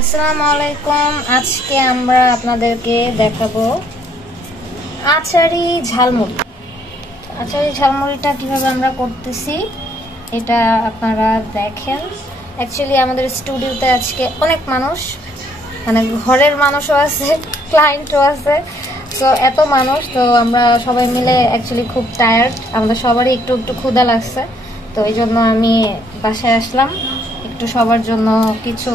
আসসালামু আলাইকুম। আজকে আমরা আপনাদেরকে দেখাবো আচারি ঝালমুড়ি। আচারি ঝালমুড়িটা কিভাবে আমরা করতেছি এটা আপনারা দেখেন। অ্যাকচুয়ালি আমাদের স্টুডিওতে আজকে অনেক মানুষ, মানে ঘরের মানুষও আছে, ক্লায়েন্টও আছে। তো এত মানুষ, তো আমরা সবাই মিলে অ্যাকচুয়ালি খুব টায়ার্ড, আমাদের সবারই একটু একটু ক্ষুধা লাগছে। তো এই জন্য আমি বাসায় আসলাম একটু সবার জন্য কিছু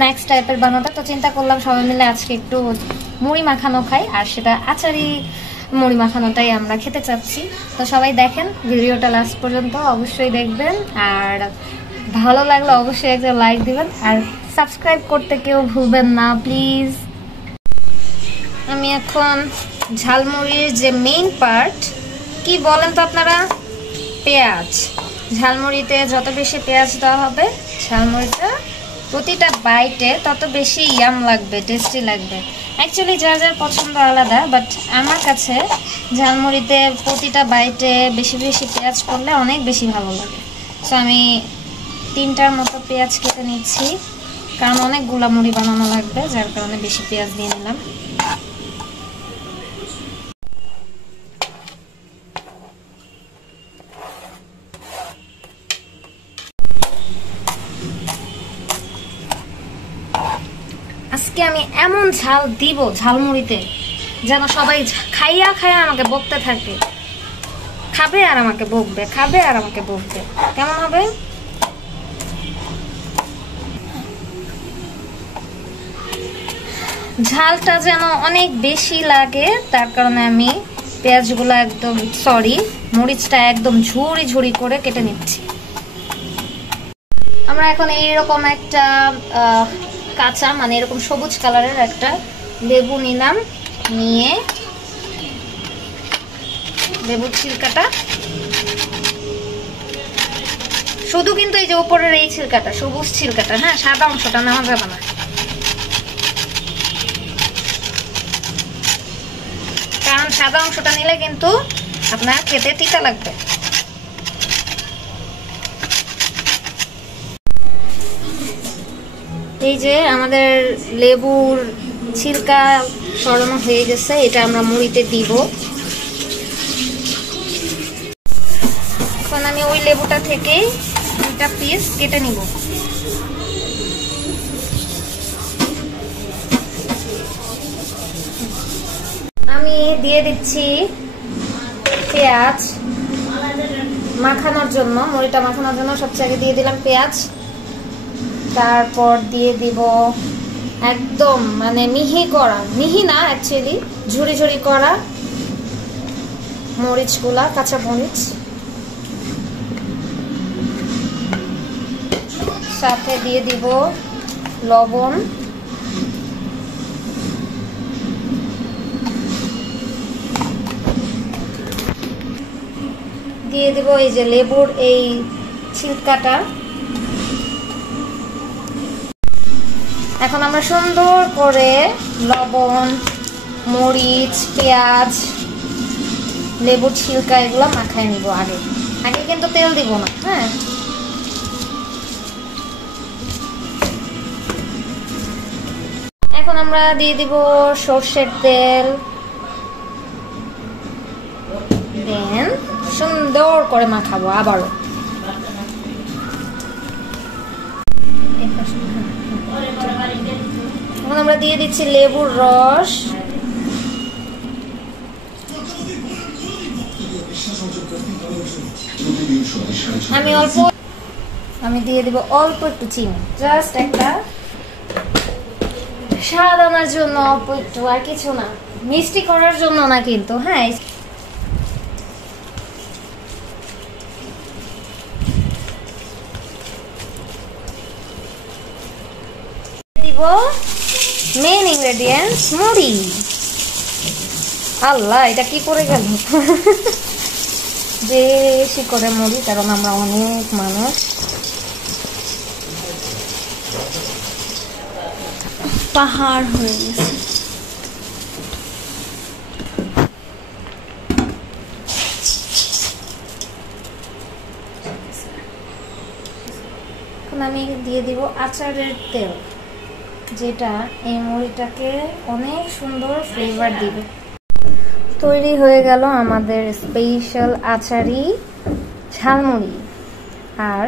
স্ন্যাক্স টাইপের বানাতে। তো চিন্তা করলাম সবাই মিলে আজকে একটু মুড়ি মাখানো খাই, আর সেটা আচারি মুড়ি মাখানোটাই আমরা খেতে চাচ্ছি। তো সবাই দেখেন, ভিডিওটা লাস্ট পর্যন্ত অবশ্যই দেখবেন, আর ভালো লাগলে অবশ্যই একটা লাইক দিবেন, আর সাবস্ক্রাইব করতে কেউ ভুলবেন না প্লিজ। আমি এখন ঝালমুড়ির যে মেইন পার্ট কি বলেন তো আপনারা, পেঁয়াজ। ঝালমুড়িতে যত বেশি পেঁয়াজ দেওয়া হবে, ঝালমুড়িটা প্রতিটা বাইটে তত বেশি ইয়াম লাগবে, টেস্টি লাগবে। অ্যাকচুয়ালি যার যার পছন্দ আলাদা, বাট আমার কাছে ঝালমুড়িতে প্রতিটা বাইটে বেশি বেশি পেঁয়াজ করলে অনেক বেশি ভালো লাগে। সো আমি 3টার মতো পেঁয়াজ কেটে নিচ্ছি, কারণ অনেকগুলা মুড়ি বানানো লাগবে, যার কারণে বেশি পেঁয়াজ দিয়ে নিলাম। আজকে আমি এমন ঝাল দিব ঝালমুড়িতে যেন সবাই খাইয়া খাইয়া আমাকে বকতে থাকে, খাবে আর আমাকে বকবে, খাবে আর আমাকে বকবে। কেমন হবে? ঝালটা যেন অনেক বেশি লাগে, তার কারণে আমি পেঁয়াজগুলো একদম মরিচটা একদম ঝুড়ি ঝুড়ি করে কেটে নিচ্ছি। আমরা এখন এইরকম একটা কাঁচা, মানে এরকম সবুজ কালারের একটা লেবু নিলাম, নিয়ে লেবুর ছিলকাটা শুধু, কিন্তু এই যে উপরের এই ছিলকাটা, সবুজ ছিলকাটা, হ্যাঁ, সাদা অংশটা নেওয়া যাবে না, কারণ সাদা অংশটা নিলে কিন্তু আপনার খেতে তিতা লাগবে। এই যে আমাদের লেবুর ছিলকা সরানো হয়ে গেছে, এটা আমরা মুড়িতে দিব। এখন আমি ওই লেবুটা থেকে একটা পিস কেটে নিব। আমি দিয়ে দিচ্ছি পেঁয়াজ মাখানোর জন্য, মুড়িটা মাখানোর জন্য সবচেয়ে আগে দিয়ে দিলাম পেঁয়াজ। তারপর দিয়ে দিব একদম, মানে মিহি করা, মিহি না অ্যাকচুয়ালি ঝুড়ি ঝুড়ি করা মরিচগুলা, কাঁচা মরিচ। সাথে দিয়ে দিব লবণ, দিয়ে দিব এই যে লেবুর এই ছিলকাটা। এখন আমরা সুন্দর করে লবণ, মরিচ, পেঁয়াজ, লেবুর ছিলকা এগুলো মাখায় নিব। আগে আগে কিন্তু তেল দিব না, হ্যাঁ। এখন আমরা দিয়ে দিব সরষের তেল, দেন সুন্দর করে মাখাবো আবারও। এখন আমরা দিয়ে দিচ্ছি লেবুর রস, আমি দিয়ে দিব অল্প একটু চিনি, জাস্ট একটা স্বাদ আনার জন্য অল্প একটু, আর কিছু না, মিষ্টি করার জন্য না কিন্তু, হ্যাঁ। দিব মেইন ইনগ্রেডিয়েন্টস মুড়ি। আল্লাহ, এটা কি করে গেল? বেশি করে মুড়ি, কারণ আমরা অনেক মানুষ। পাহাড় হয়ে গেছে। এখন আমি দিয়ে দিব আচারের তেল। যেটা এই মুড়িটাকে অনেক সুন্দর ফ্লেভার দিবে। তৈরি হয়ে গেল আমাদের স্পেশাল আচারি ঝালমুড়ি। আর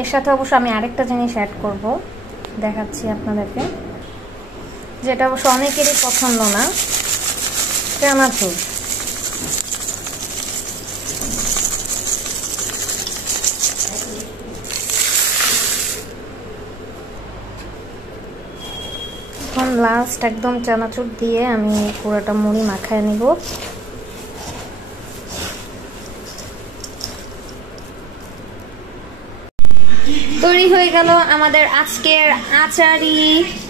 এর সাথে অবশ্য আমি আরেকটা জিনিস অ্যাড করব, দেখাচ্ছি আপনাদেরকে, যেটা অবশ্য অনেকেরই পছন্দ না, চানাচুর। এখন লাস্ট একদম চানাচুর দিয়ে আমি পুরোটা মুড়ি মাখায় নিব। তৈরি হয়ে গেল আমাদের আজকের আচারি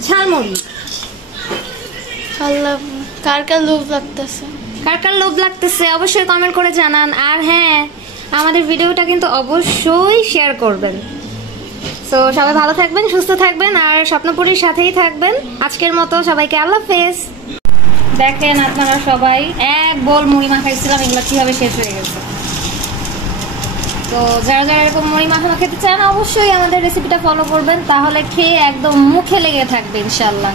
ঝালমুড়ি। কার কার লোভ লাগতেছে, কার কার লোভ লাগতেছে অবশ্যই কমেন্ট করে জানান। আর হ্যাঁ, আমাদের ভিডিওটা কিন্তু অবশ্যই শেয়ার করবেন। তো সবাই ভালো থাকবেন, সুস্থ থাকবেন, আর স্বপ্নপুরীর সাথেই থাকবেন। আজকের মতো সবাইকে আল্লাহ হাফেজ। দেখেন আপনারা সবাই এক বোল মুড়ি মাখাইছিলাম, এগুলো কিভাবে শেষ হয়ে গেছে। তো যারা যারা এরকম মুড়ি মাখানো খেতে চান অবশ্যই আমাদের রেসিপিটা ফলো করবেন, তাহলে খেয়ে একদম মুখে লেগে থাকবে ইনশাল্লাহ।